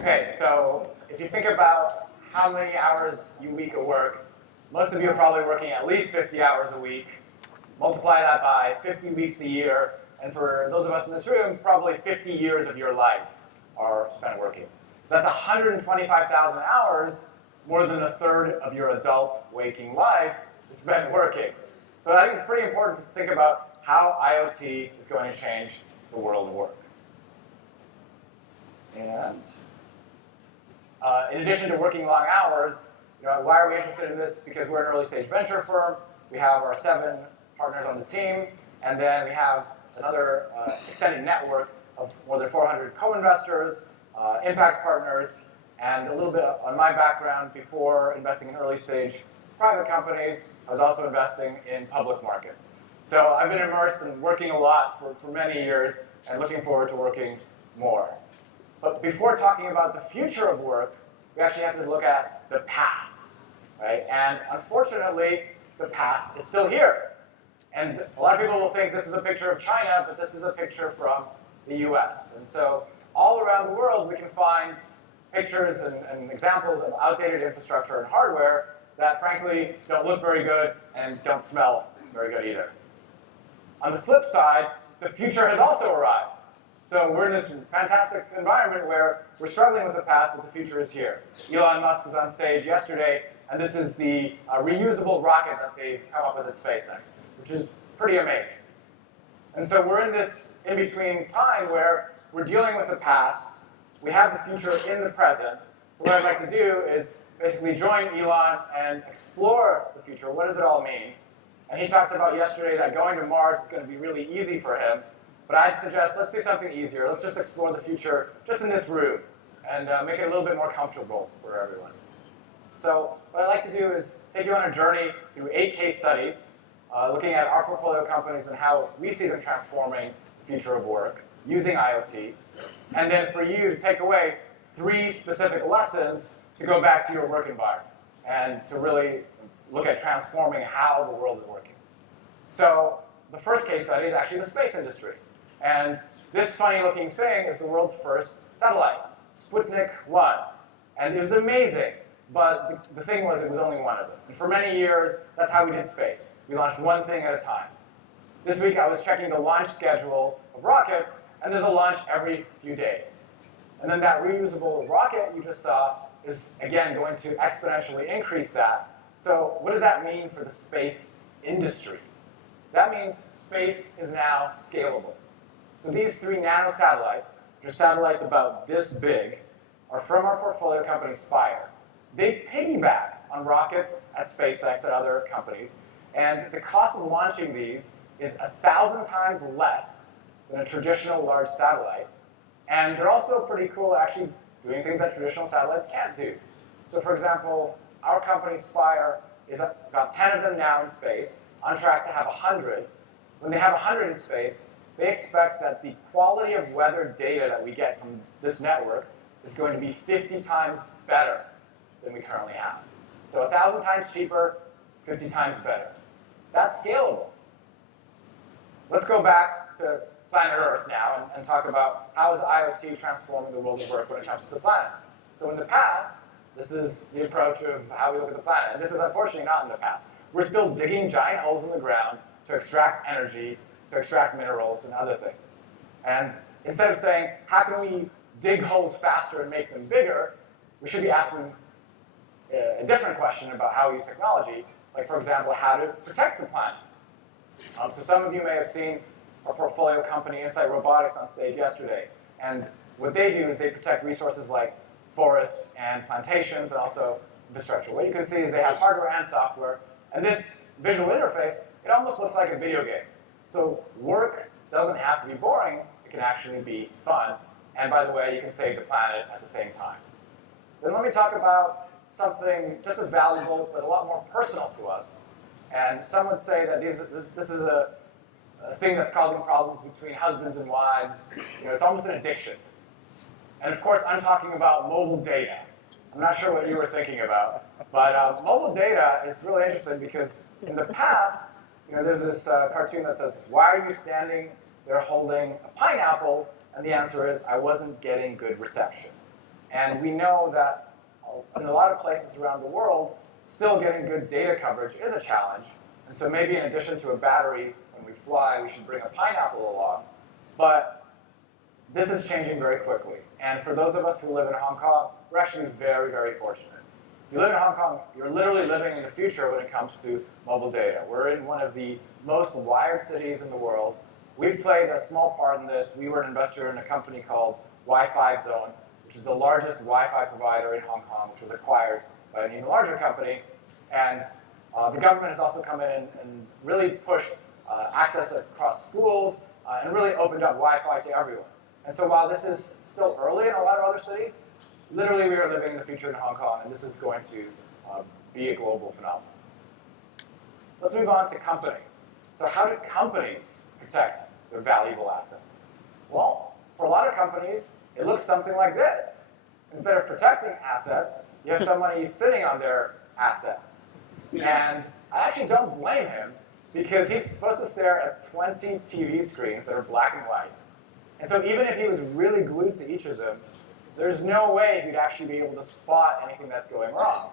Okay, so if you think about how many hours a week of work, most of you are probably working at least 50 hours a week. Multiply that by 50 weeks a year, and for those of us in this room, probably 50 years of your life are spent working. So that's 125,000 hours, more than a third of your adult waking life is spent working. So I think it's pretty important to think about how IoT is going to change the world of work. And in addition to working long hours, why are we interested in this? Because we're an early stage venture firm. We have our 7 partners on the team, and then we have another extended network of more than 400 co-investors, impact partners, and a little bit on my background. Before investing in early stage private companies, I was also investing in public markets. So I've been immersed in working a lot for many years and looking forward to working more. But before talking about the future of work, we actually have to look at the past, right? And unfortunately, the past is still here. And a lot of people will think this is a picture of China, but this is a picture from the US. And so all around the world, we can find pictures and examples of outdated infrastructure and hardware that, frankly, don't look very good and don't smell very good either. On the flip side, the future has also arrived. So we're in this fantastic environment where we're struggling with the past, but the future is here. Elon Musk was on stage yesterday, and this is the reusable rocket that they've come up with at SpaceX, which is pretty amazing. And so we're in this in-between time where we're dealing with the past, we have the future in the present. So what I'd like to do is basically join Elon and explore the future. What does it all mean? And he talked about yesterday that going to Mars is going to be really easy for him. But I'd suggest let's do something easier. Let's just explore the future just in this room and make it a little bit more comfortable for everyone. So what I'd like to do is take you on a journey through 8 case studies, looking at our portfolio companies and how we see them transforming the future of work using IoT. And then for you to take away 3 specific lessons to go back to your work environment and to really look at transforming how the world is working. So the first case study is actually the space industry. And this funny-looking thing is the world's first satellite, Sputnik 1. And it was amazing, but the thing was it was only one of them. And for many years, that's how we did space. We launched one thing at a time. This week, I was checking the launch schedule of rockets, and there's a launch every few days. And then that reusable rocket you just saw is, again, going to exponentially increase that. So what does that mean for the space industry? That means space is now scalable. So these 3 nanosatellites, which are satellites about this big, are from our portfolio company Spire. They piggyback on rockets at SpaceX and other companies, and the cost of launching these is 1,000 times less than a traditional large satellite. And they're also pretty cool at actually doing things that traditional satellites can't do. So for example, our company Spire is about 10 of them now in space, on track to have 100. When they have 100 in space, they expect that the quality of weather data that we get from this network is going to be 50 times better than we currently have. So 1,000 times cheaper, 50 times better. That's scalable. Let's go back to planet Earth now and talk about how is IoT transforming the world of work when it comes to the planet. So in the past, this is the approach of how we look at the planet. And this is unfortunately not in the past. We're still digging giant holes in the ground to extract energy, to extract minerals and other things. And instead of saying, how can we dig holes faster and make them bigger, we should be asking a different question about how we use technology, like, for example, how to protect the planet. So some of you may have seen our portfolio company, Insight Robotics, on stage yesterday. And what they do is they protect resources like forests and plantations and also infrastructure. What you can see is they have hardware and software. And this visual interface, it almost looks like a video game. So work doesn't have to be boring. It can actually be fun. And by the way, you can save the planet at the same time. Then let me talk about something just as valuable, but a lot more personal to us. And some would say that this is a thing that's causing problems between husbands and wives. It's almost an addiction. And of course, I'm talking about mobile data. I'm not sure what you were thinking about. But mobile data is really interesting because in the past, there's this cartoon that says, why are you standing there holding a pineapple? And the answer is, I wasn't getting good reception. And we know that in a lot of places around the world, still getting good data coverage is a challenge. And so maybe in addition to a battery, when we fly, we should bring a pineapple along. But this is changing very quickly. And for those of us who live in Hong Kong, we're actually very, very fortunate. If you live in Hong Kong, you're literally living in the future when it comes to mobile data. We're in one of the most wired cities in the world. We've played a small part in this. We were an investor in a company called Wi-Fi Zone, which is the largest Wi-Fi provider in Hong Kong, which was acquired by an even larger company. And the government has also come in and really pushed access across schools and really opened up Wi-Fi to everyone. And so while this is still early in a lot of other cities, literally we are living in the future in Hong Kong, and this is going to be a global phenomenon. Let's move on to companies. So how do companies protect their valuable assets? Well, for a lot of companies, it looks something like this. Instead of protecting assets, you have somebody sitting on their assets. And I actually don't blame him, because he's supposed to stare at 20 TV screens that are black and white. And so even if he was really glued to each of them, there's no way he'd actually be able to spot anything that's going wrong.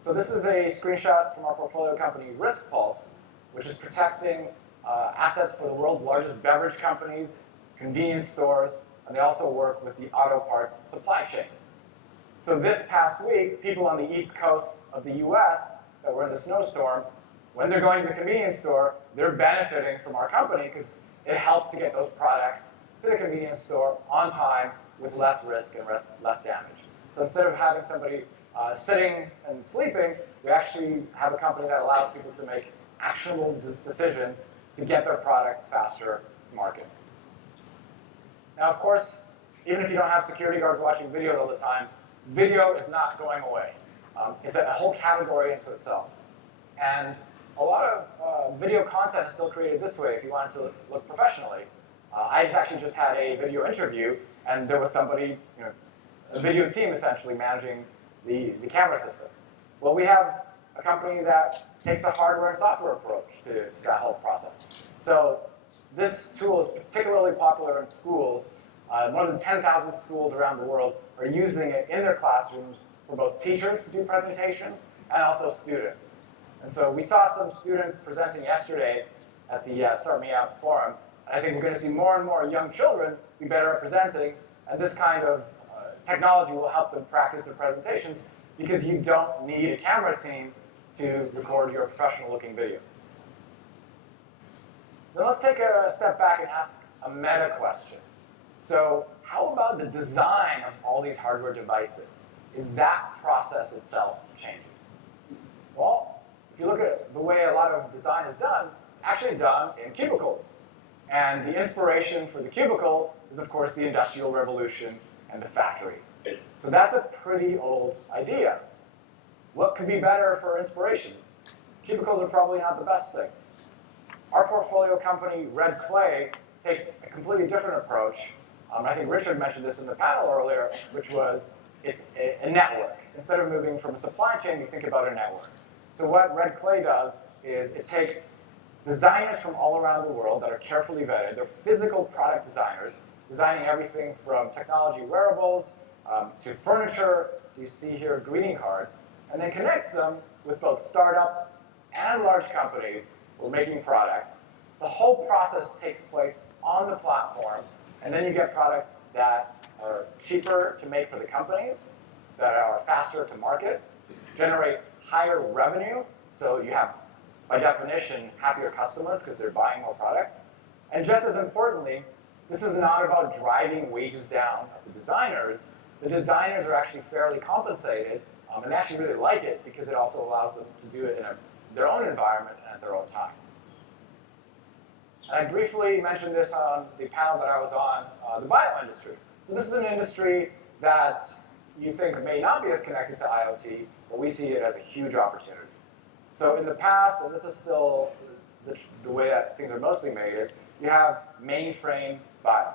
So this is a screenshot from our portfolio company, RiskPulse, which is protecting assets for the world's largest beverage companies, convenience stores, and they also work with the auto parts supply chain. So this past week, people on the East Coast of the US that were in the snowstorm, when they're going to the convenience store, they're benefiting from our company because it helped to get those products to the convenience store on time with less risk and less damage. So instead of having somebody sitting and sleeping, we actually have a company that allows people to make actionable decisions to get their products faster to market. Now, of course, even if you don't have security guards watching videos all the time, video is not going away. It's a whole category into itself. And a lot of video content is still created this way if you wanted to look professionally. I actually just had a video interview, and there was somebody, a video team essentially managing the camera system. Well, we have a company that takes a hardware and software approach to that whole process. So this tool is particularly popular in schools. More than 10,000 schools around the world are using it in their classrooms for both teachers to do presentations and also students. And so we saw some students presenting yesterday at the Start Me Out forum. And I think we're going to see more and more young children be better at presenting, and this kind of technology will help them practice their presentations because you don't need a camera team to record your professional-looking videos. Then let's take a step back and ask a meta question. So how about the design of all these hardware devices? Is that process itself changing? Well, if you look at the way a lot of design is done, it's actually done in cubicles. And the inspiration for the cubicle is, of course, the Industrial Revolution and the factory. So that's a pretty old idea. What could be better for inspiration? Cubicles are probably not the best thing. Our portfolio company, Red Clay, takes a completely different approach. I think Richard mentioned this in the panel earlier, which was it's a network. Instead of moving from a supply chain, you think about a network. So what Red Clay does is it takes designers from all around the world that are carefully vetted. They're physical product designers, designing everything from technology wearables to furniture, to you see here greeting cards, and then connects them with both startups and large companies who are making products. The whole process takes place on the platform, and then you get products that are cheaper to make for the companies, that are faster to market, generate higher revenue, so you have, by definition, happier customers because they're buying more product. And just as importantly, this is not about driving wages down of the designers. The designers are actually fairly compensated, and they actually really like it because it also allows them to do it in their own environment and at their own time. And I briefly mentioned this on the panel that I was on, the bio industry. So this is an industry that you think may not be as connected to IoT, but we see it as a huge opportunity. So in the past, and this is still the way that things are mostly made, is you have mainframe bio.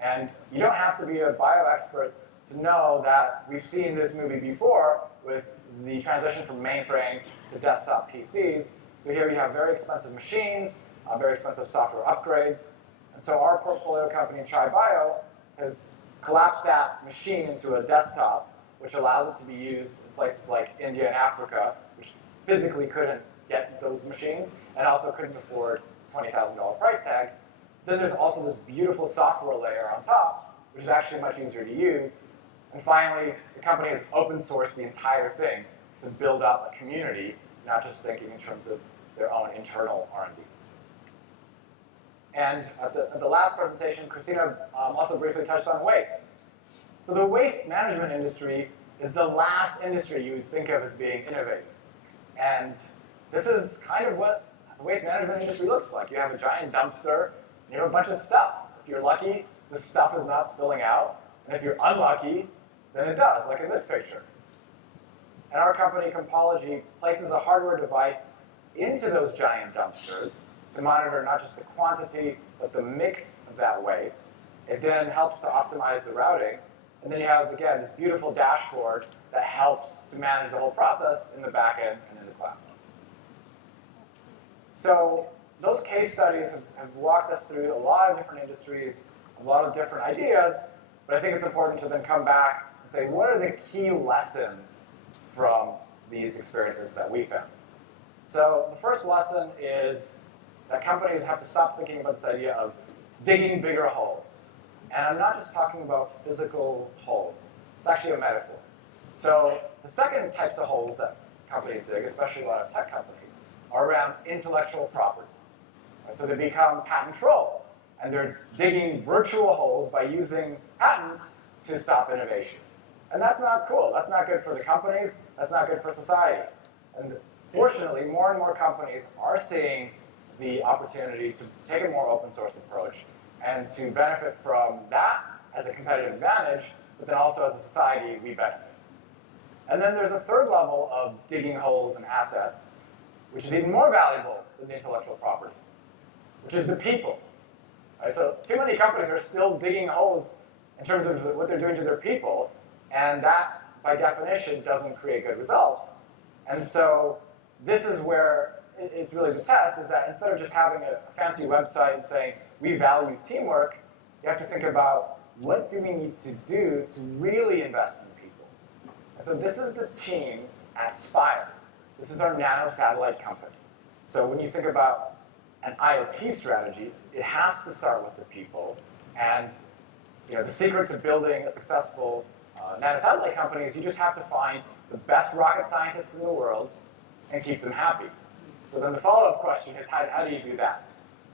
And you don't have to be a bio expert to know that we've seen this movie before with the transition from mainframe to desktop PCs. So here you have very expensive machines, very expensive software upgrades. And so our portfolio company, TriBio, has collapse that machine into a desktop, which allows it to be used in places like India and Africa, which physically couldn't get those machines and also couldn't afford $20,000 price tag. Then there's also this beautiful software layer on top, which is actually much easier to use. And finally, the company has open sourced the entire thing to build up a community, not just thinking in terms of their own internal R&D. And at the last presentation, Christina also briefly touched on waste. So the waste management industry is the last industry you would think of as being innovative. And this is kind of what the waste management industry looks like. You have a giant dumpster, and you have a bunch of stuff. If you're lucky, the stuff is not spilling out. And if you're unlucky, then it does, like in this picture. And our company, Compology, places a hardware device into those giant dumpsters to monitor not just the quantity, but the mix of that waste. It then helps to optimize the routing. And then you have, again, this beautiful dashboard that helps to manage the whole process in the back end and in the cloud. So those case studies have walked us through a lot of different industries, a lot of different ideas, but I think it's important to then come back and say, what are the key lessons from these experiences that we found? So the first lesson is that companies have to stop thinking about this idea of digging bigger holes. And I'm not just talking about physical holes. It's actually a metaphor. So the second types of holes that companies dig, especially a lot of tech companies, are around intellectual property. Right? So they become patent trolls. And they're digging virtual holes by using patents to stop innovation. And that's not cool. That's not good for the companies. That's not good for society. And fortunately, more and more companies are seeing the opportunity to take a more open source approach and to benefit from that as a competitive advantage, but then also as a society, we benefit. And then there's a third level of digging holes in assets, which is even more valuable than the intellectual property, which is the people. Right? So too many companies are still digging holes in terms of what they're doing to their people, and that, by definition, doesn't create good results. And so this is where it's really the test, is that instead of just having a fancy website and saying, we value teamwork, you have to think about what do we need to do to really invest in people. And so this is the team at Spire. This is our nano satellite company. So when you think about an IoT strategy, it has to start with the people. And the secret to building a successful nano satellite company is you just have to find the best rocket scientists in the world and keep them happy. So then the follow-up question is, how do you do that?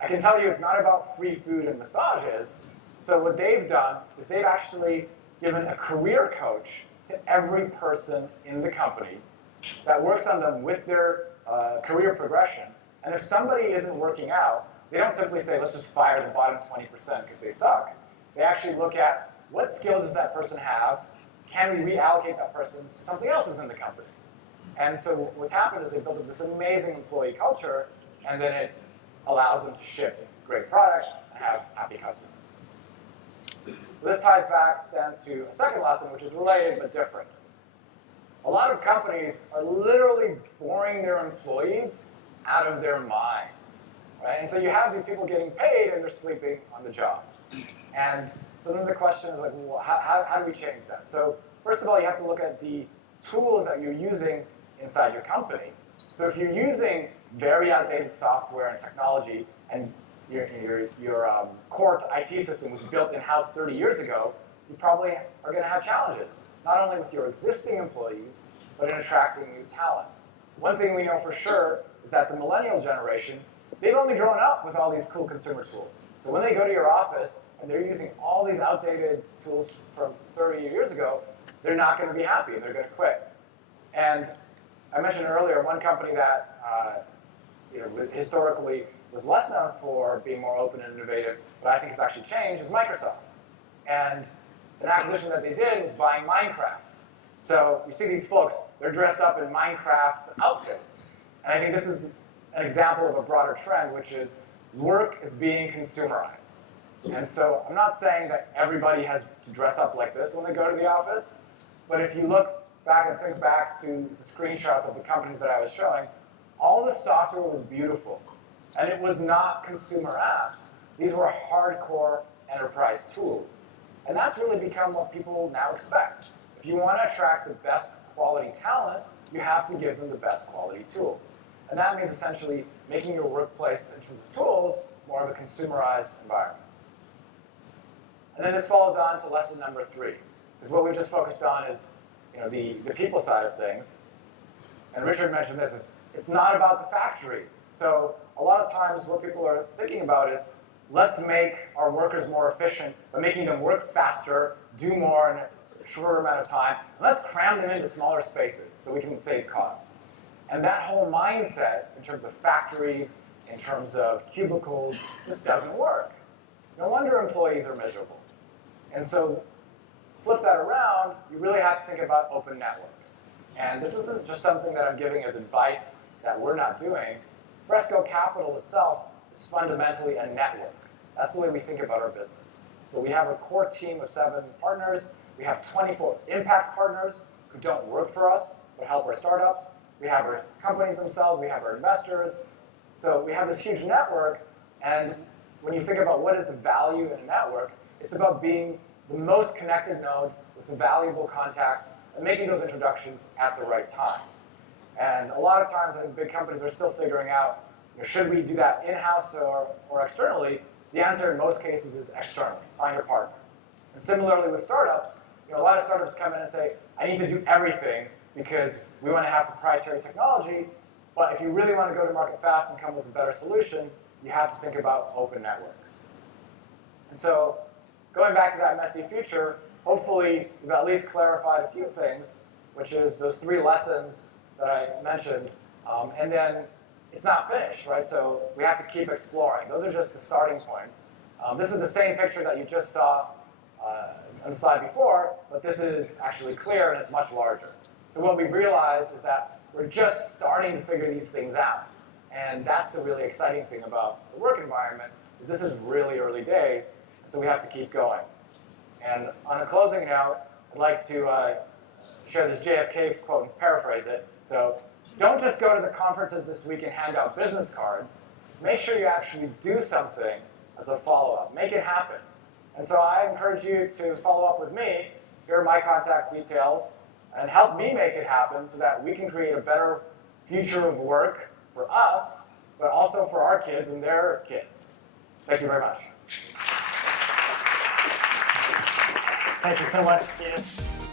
I can tell you it's not about free food and massages. So what they've done is they've actually given a career coach to every person in the company that works on them with their career progression. And if somebody isn't working out, they don't simply say, let's just fire the bottom 20% because they suck. They actually look at what skills does that person have, can we reallocate that person to something else within the company? And so what's happened is they built up this amazing employee culture, and then it allows them to ship great products and have happy customers. So this ties back then to a second lesson, which is related but different. A lot of companies are literally boring their employees out of their minds. Right? And so you have these people getting paid and they're sleeping on the job. And so then the question is like, well, how do we change that? So first of all, you have to look at the tools that you're using inside your company. So if you're using very outdated software and technology, and your core IT system was built in-house 30 years ago, you probably are going to have challenges, not only with your existing employees, but in attracting new talent. One thing we know for sure is that the millennial generation, they've only grown up with all these cool consumer tools. So when they go to your office and they're using all these outdated tools from 30 years ago, they're not going to be happy and they're going to quit. And I mentioned earlier one company that historically was less known for being more open and innovative, but I think has actually changed, is Microsoft. And an acquisition that they did was buying Minecraft. So you see these folks, they're dressed up in Minecraft outfits. And I think this is an example of a broader trend, which is work is being consumerized. And so I'm not saying that everybody has to dress up like this when they go to the office, but if you look back and think back to the screenshots of the companies that I was showing, all the software was beautiful. And it was not consumer apps. These were hardcore enterprise tools. And that's really become what people now expect. If you want to attract the best quality talent, you have to give them the best quality tools. And that means essentially making your workplace, in terms of tools, more of a consumerized environment. And then this follows on to lesson number 3. Because what we just focused on is the people side of things. And Richard mentioned this, is it's not about the factories. So a lot of times what people are thinking about is, let's make our workers more efficient by making them work faster, do more in a shorter amount of time, and let's cram them into smaller spaces so we can save costs. And that whole mindset, in terms of factories, in terms of cubicles, just doesn't work. No wonder employees are miserable. And so, to flip that around, you really have to think about open networks. And this isn't just something that I'm giving as advice that we're not doing. Fresco Capital itself is fundamentally a network. That's the way we think about our business. So we have a core team of 7 partners. We have 24 impact partners who don't work for us, but help our startups. We have our companies themselves. We have our investors. So we have this huge network. And when you think about what is the value in a network, it's about being the most connected node with the valuable contacts and making those introductions at the right time. And a lot of times, I think big companies are still figuring out, should we do that in-house or externally? The answer in most cases is externally. Find a partner. And similarly with startups, a lot of startups come in and say, I need to do everything because we want to have proprietary technology. But if you really want to go to market fast and come with a better solution, you have to think about open networks. And so going back to that messy future, hopefully we've at least clarified a few things, which is those 3 lessons that I mentioned. And then it's not finished, right? So we have to keep exploring. Those are just the starting points. This is the same picture that you just saw on the slide before, but this is actually clear and it's much larger. So what we've realized is that we're just starting to figure these things out. And that's the really exciting thing about the work environment, is this is really early days, so we have to keep going. And on a closing note, I'd like to share this JFK quote and paraphrase it. So don't just go to the conferences this week and hand out business cards. Make sure you actually do something as a follow-up. Make it happen. And so I encourage you to follow up with me. Here are my contact details. And help me make it happen so that we can create a better future of work for us, but also for our kids and their kids. Thank you very much. Thank you so much, Steve.